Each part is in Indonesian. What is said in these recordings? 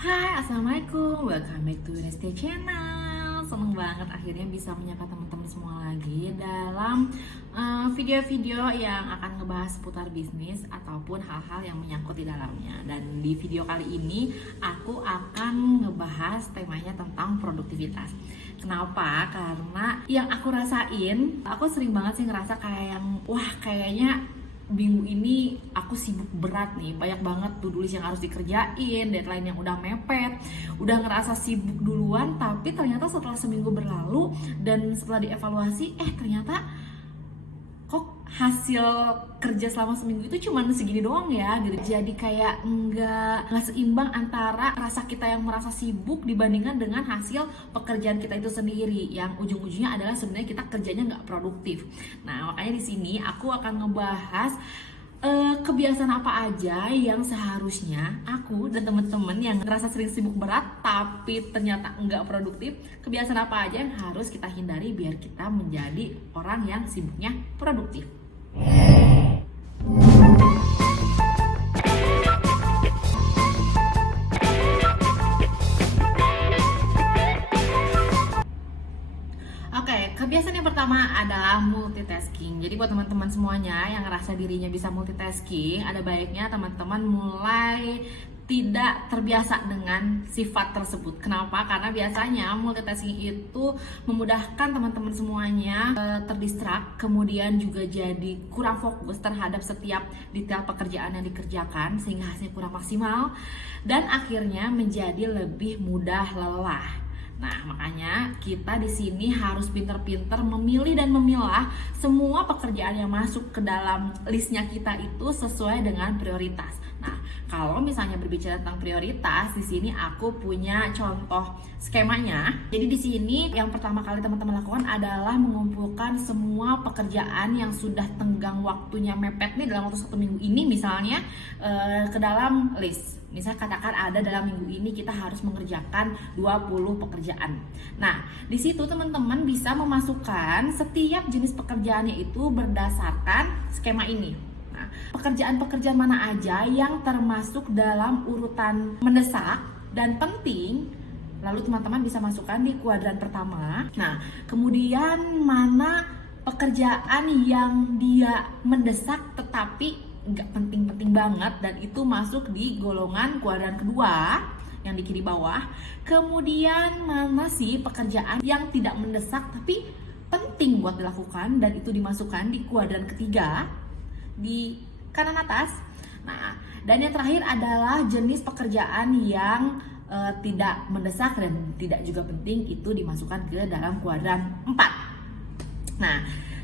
Hai, Assalamualaikum. Welcome back to Resti Channel. Seneng banget akhirnya bisa menyapa teman-teman semua lagi dalam video-video yang akan ngebahas seputar bisnis ataupun hal-hal yang menyangkut di dalamnya. Dan di video kali ini aku akan ngebahas temanya tentang produktivitas. Kenapa? Karena yang aku rasain, aku sering banget sih ngerasa kayak yang wah kayaknya minggu ini aku sibuk berat nih, banyak banget to-do list yang harus dikerjain, deadline yang udah mepet, udah ngerasa sibuk duluan. Tapi ternyata setelah seminggu berlalu dan setelah dievaluasi, ternyata kok hasil kerja selama seminggu itu cuma segini doang ya gitu. Jadi kayak nggak seimbang antara rasa kita yang merasa sibuk dibandingkan dengan hasil pekerjaan kita itu sendiri, yang ujung-ujungnya adalah sebenarnya kita kerjanya nggak produktif. Nah, makanya di sini aku akan ngebahas kebiasaan apa aja yang seharusnya aku dan temen-temen yang ngerasa sering sibuk berat tapi ternyata nggak produktif, kebiasaan apa aja yang harus kita hindari biar kita menjadi orang yang sibuknya produktif. Oke, kebiasaan yang pertama adalah multitasking. Jadi buat teman-teman semuanya yang ngerasa dirinya bisa multitasking, ada baiknya teman-teman mulai tidak terbiasa dengan sifat tersebut. Kenapa? Karena biasanya multitasking itu memudahkan teman-teman semuanya terdistrak, kemudian juga jadi kurang fokus terhadap setiap detail pekerjaan yang dikerjakan sehingga hasilnya kurang maksimal dan akhirnya menjadi lebih mudah lelah. Nah, makanya kita di sini harus pinter-pinter memilih dan memilah semua pekerjaan yang masuk ke dalam listnya kita itu sesuai dengan prioritas. Nah, kalau misalnya berbicara tentang prioritas, di sini aku punya contoh skemanya. Jadi di sini yang pertama kali teman-teman lakukan adalah mengumpulkan semua pekerjaan yang sudah tenggang waktunya mepet nih dalam waktu 1 minggu ini misalnya ke dalam list. Misalnya katakan ada dalam minggu ini kita harus mengerjakan 20 pekerjaan. Nah, di situ teman-teman bisa memasukkan setiap jenis pekerjaannya itu berdasarkan skema ini. Nah, pekerjaan-pekerjaan mana aja yang termasuk dalam urutan mendesak dan penting, lalu teman-teman bisa masukkan di kuadran pertama. Nah, kemudian mana pekerjaan yang dia mendesak tetapi nggak penting-penting banget dan itu masuk di golongan kuadran kedua yang di kiri bawah. Kemudian mana sih pekerjaan yang tidak mendesak tapi penting buat dilakukan dan itu dimasukkan di kuadran ketiga di kanan atas. Nah, dan yang terakhir adalah jenis pekerjaan yang tidak mendesak dan tidak juga penting, itu dimasukkan ke dalam kuadran 4. Nah,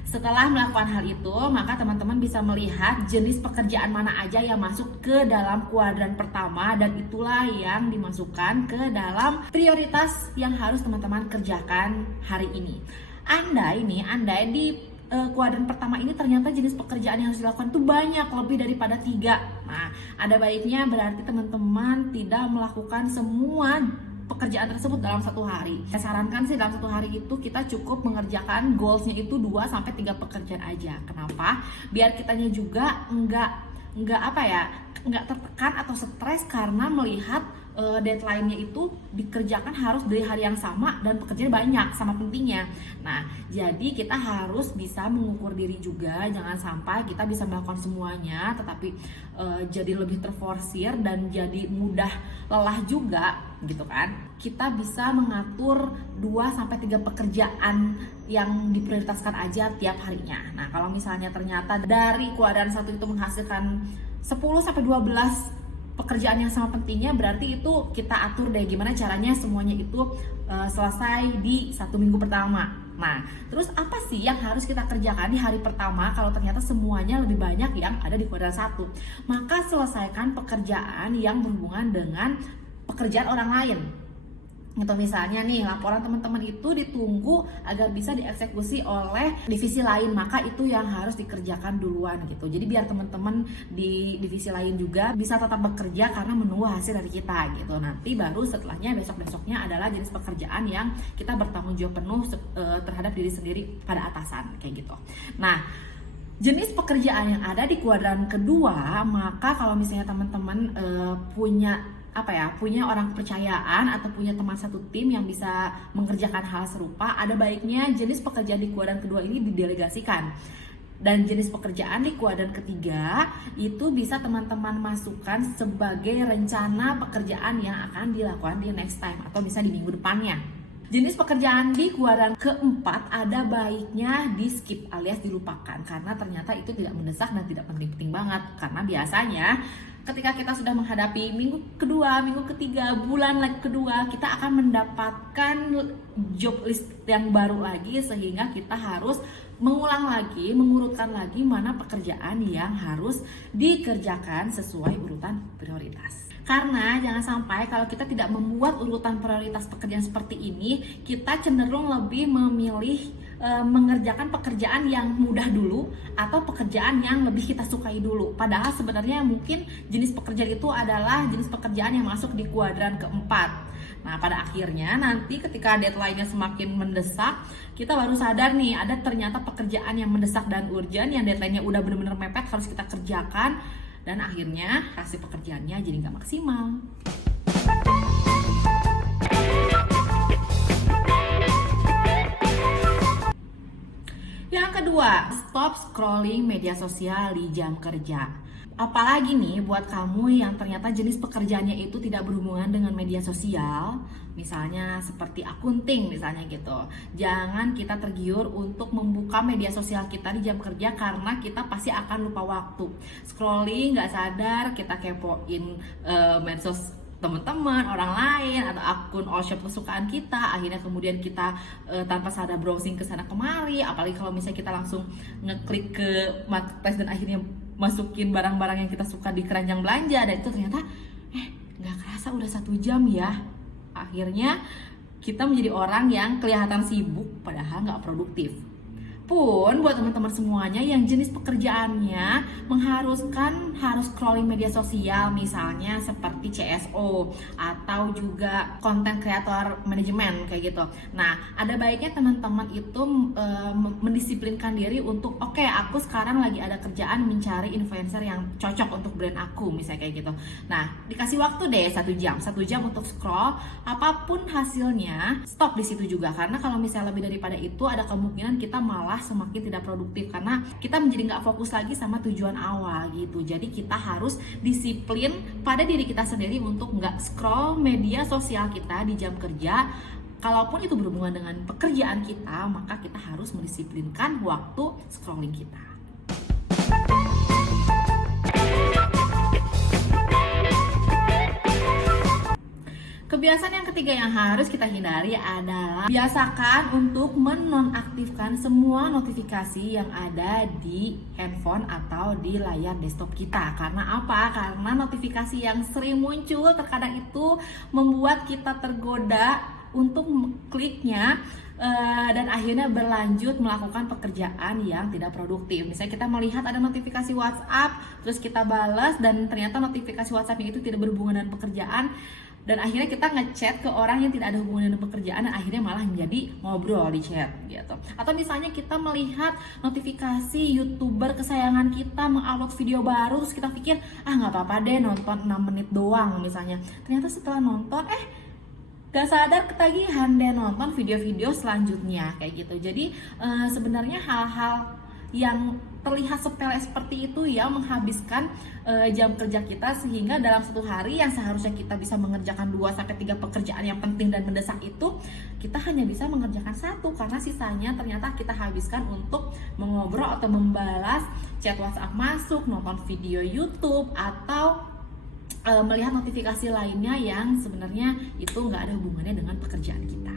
setelah melakukan hal itu, maka teman-teman bisa melihat jenis pekerjaan mana aja yang masuk ke dalam kuadran pertama dan itulah yang dimasukkan ke dalam prioritas yang harus teman-teman kerjakan hari ini. Andai di kuadran pertama ini ternyata jenis pekerjaan yang harus dilakukan itu banyak, lebih daripada 3. Nah, ada baiknya berarti teman-teman tidak melakukan semua pekerjaan tersebut dalam 1 hari. Saya sarankan sih dalam 1 hari itu kita cukup mengerjakan goalsnya itu 2-3 pekerjaan aja. Kenapa? Biar kitanya juga nggak tertekan atau stres karena melihat deadline-nya itu dikerjakan harus dari hari yang sama dan pekerjaan banyak sama pentingnya. Nah, jadi kita harus bisa mengukur diri juga, jangan sampai kita bisa melakukan semuanya tetapi jadi lebih terforsir dan jadi mudah lelah juga gitu kan. Kita bisa mengatur 2-3 pekerjaan yang diprioritaskan aja tiap harinya. Nah, kalau misalnya ternyata dari kuadran 1 itu menghasilkan 10-12 pekerjaan yang sama pentingnya, berarti itu kita atur deh gimana caranya semuanya itu selesai di 1 minggu pertama. Nah, terus apa sih yang harus kita kerjakan di hari pertama kalau ternyata semuanya lebih banyak yang ada di kuadran 1? Maka selesaikan pekerjaan yang berhubungan dengan pekerjaan orang lain. Gitu, misalnya nih laporan teman-teman itu ditunggu agar bisa dieksekusi oleh divisi lain, maka itu yang harus dikerjakan duluan gitu. Jadi biar teman-teman di divisi lain juga bisa tetap bekerja karena menunggu hasil dari kita gitu. Nanti baru setelahnya besok-besoknya adalah jenis pekerjaan yang kita bertanggung jawab penuh terhadap diri sendiri pada atasan kayak gitu. Nah, jenis pekerjaan yang ada di kuadran kedua, maka kalau misalnya teman-teman punya punya orang kepercayaan atau punya teman satu tim yang bisa mengerjakan hal serupa, ada baiknya jenis pekerjaan di kuadran kedua ini didelegasikan. Dan jenis pekerjaan di kuadran ketiga itu bisa teman-teman masukkan sebagai rencana pekerjaan yang akan dilakukan di next time atau bisa di minggu depannya. Jenis pekerjaan di kuadran keempat ada baiknya di skip alias dilupakan karena ternyata itu tidak mendesak dan tidak penting-penting banget. Karena biasanya ketika kita sudah menghadapi minggu kedua, minggu ketiga, bulan kedua, kita akan mendapatkan job list yang baru lagi sehingga kita harus mengulang lagi, mengurutkan lagi mana pekerjaan yang harus dikerjakan sesuai urutan prioritas. Karena jangan sampai kalau kita tidak membuat urutan prioritas pekerjaan seperti ini, kita cenderung lebih memilih mengerjakan pekerjaan yang mudah dulu atau pekerjaan yang lebih kita sukai dulu. Padahal sebenarnya mungkin jenis pekerjaan itu adalah jenis pekerjaan yang masuk di kuadran keempat. Nah, pada akhirnya nanti ketika deadline-nya semakin mendesak, kita baru sadar nih ada ternyata pekerjaan yang mendesak dan urgent yang deadline-nya udah benar-benar mepet harus kita kerjakan, dan akhirnya hasil pekerjaannya jadi nggak maksimal. Yang kedua, stop scrolling media sosial di jam kerja. Apalagi nih buat kamu yang ternyata jenis pekerjaannya itu tidak berhubungan dengan media sosial, misalnya seperti akunting misalnya gitu. Jangan kita tergiur untuk membuka media sosial kita di jam kerja karena kita pasti akan lupa waktu. Scrolling nggak sadar, kita kepoin medsos teman-teman, orang lain, atau akun all shop kesukaan kita, akhirnya kemudian kita tanpa sadar browsing ke sana kemari, apalagi kalau misalnya kita langsung ngeklik ke marketplace dan akhirnya masukin barang-barang yang kita suka di keranjang belanja, dan itu ternyata nggak kerasa udah 1 jam ya. Akhirnya kita menjadi orang yang kelihatan sibuk padahal nggak produktif. Pun buat teman-teman semuanya yang jenis pekerjaannya mengharuskan harus scrolling media sosial, misalnya seperti CSO atau juga content creator management kayak gitu. Nah, ada baiknya teman-teman itu mendisiplinkan diri untuk oke, aku sekarang lagi ada kerjaan mencari influencer yang cocok untuk brand aku, misalnya kayak gitu. Nah, dikasih waktu deh 1 jam untuk scroll, apapun hasilnya stop di situ juga, karena kalau misalnya lebih daripada itu ada kemungkinan kita malah semakin tidak produktif karena kita menjadi nggak fokus lagi sama tujuan awal gitu. Jadi kita harus disiplin pada diri kita sendiri untuk nggak scroll media sosial kita di jam kerja. Kalaupun itu berhubungan dengan pekerjaan kita, maka kita harus mendisiplinkan waktu scrolling kita. Kebiasaan yang ketiga yang harus kita hindari adalah biasakan untuk menonaktifkan semua notifikasi yang ada di handphone atau di layar desktop kita. Karena apa? Karena notifikasi yang sering muncul terkadang itu membuat kita tergoda untuk kliknya dan akhirnya berlanjut melakukan pekerjaan yang tidak produktif. Misalnya kita melihat ada notifikasi WhatsApp, terus kita balas dan ternyata notifikasi WhatsApp itu tidak berhubungan dengan pekerjaan, dan akhirnya kita ngechat ke orang yang tidak ada hubungan dengan pekerjaan dan akhirnya malah menjadi ngobrol di chat gitu. Atau misalnya kita melihat notifikasi YouTuber kesayangan kita mengupload video baru, terus kita pikir nggak apa-apa deh nonton 6 menit doang misalnya. Ternyata setelah nonton gak sadar ketagihan deh nonton video-video selanjutnya kayak gitu. Jadi sebenarnya hal-hal yang terlihat sepele seperti itu yang menghabiskan jam kerja kita, sehingga dalam 1 hari yang seharusnya kita bisa mengerjakan 2-3 pekerjaan yang penting dan mendesak itu, kita hanya bisa mengerjakan 1 karena sisanya ternyata kita habiskan untuk mengobrol atau membalas chat WhatsApp masuk, nonton video YouTube, atau melihat notifikasi lainnya yang sebenarnya itu nggak ada hubungannya dengan pekerjaan kita.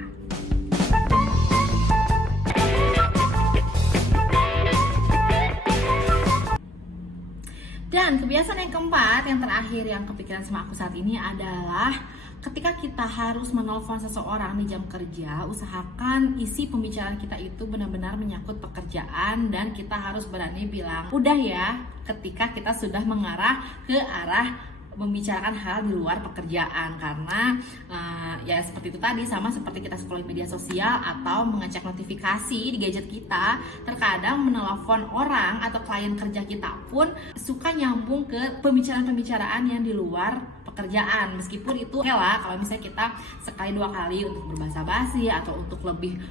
Dan kebiasaan yang keempat, yang terakhir yang kepikiran sama aku saat ini adalah ketika kita harus menelpon seseorang di jam kerja, usahakan isi pembicaraan kita itu benar-benar menyangkut pekerjaan dan kita harus berani bilang udah ya ketika kita sudah mengarah ke arah membicarakan hal di luar pekerjaan. Karena ya seperti itu tadi, sama seperti kita scrolling media sosial atau mengecek notifikasi di gadget kita, terkadang menelpon orang atau klien kerja kita pun suka nyambung ke pembicaraan-pembicaraan yang di luar pekerjaan. Meskipun itu oke lah kalau misalnya kita sekali dua kali untuk berbahasa basi atau untuk lebih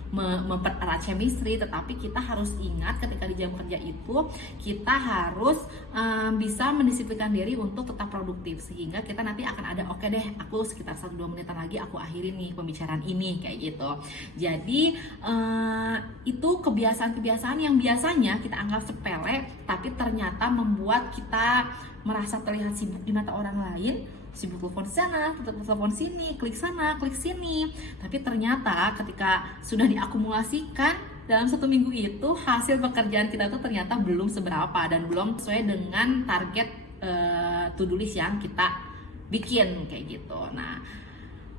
mempererat chemistry, tetapi kita harus ingat ketika di jam kerja itu kita harus bisa mendisiplinkan diri untuk tetap produktif, sehingga kita nanti akan ada oke deh, aku sekitar 1-2 menitan lagi aku akhiri nih pembicaraan ini kayak gitu. Jadi itu kebiasaan-kebiasaan yang biasanya kita anggap sepele tapi ternyata membuat kita merasa terlihat sibuk di mata orang lain, sibuk telepon sana, telepon sini, klik sana, klik sini. Tapi ternyata ketika sudah diakumulasikan dalam 1 minggu itu, hasil pekerjaan kita tuh ternyata belum seberapa dan belum sesuai dengan target to-do list yang kita bikin kayak gitu. Nah,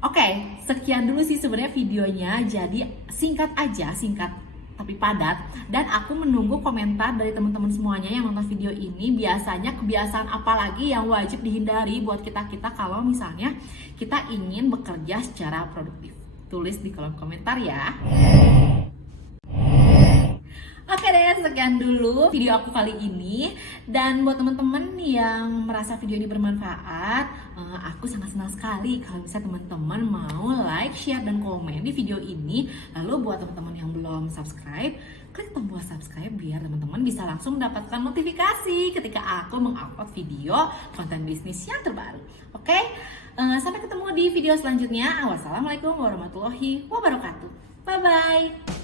oke, sekian dulu sih sebenarnya videonya. Jadi singkat aja, singkat tapi padat, dan aku menunggu komentar dari teman-teman semuanya yang nonton video ini. Biasanya kebiasaan apa lagi yang wajib dihindari buat kita kalau misalnya kita ingin bekerja secara produktif? Tulis di kolom komentar ya. Oke deh, sekian dulu video aku kali ini. Dan buat teman-teman yang merasa video ini bermanfaat, aku sangat senang sekali kalau bisa teman-teman mau like, share, dan komen di video ini. Lalu buat teman-teman yang belum subscribe, klik tombol subscribe biar teman-teman bisa langsung mendapatkan notifikasi ketika aku mengupload video konten bisnis yang terbaru. Oke, sampai ketemu di video selanjutnya. Wassalamualaikum warahmatullahi wabarakatuh. Bye-bye.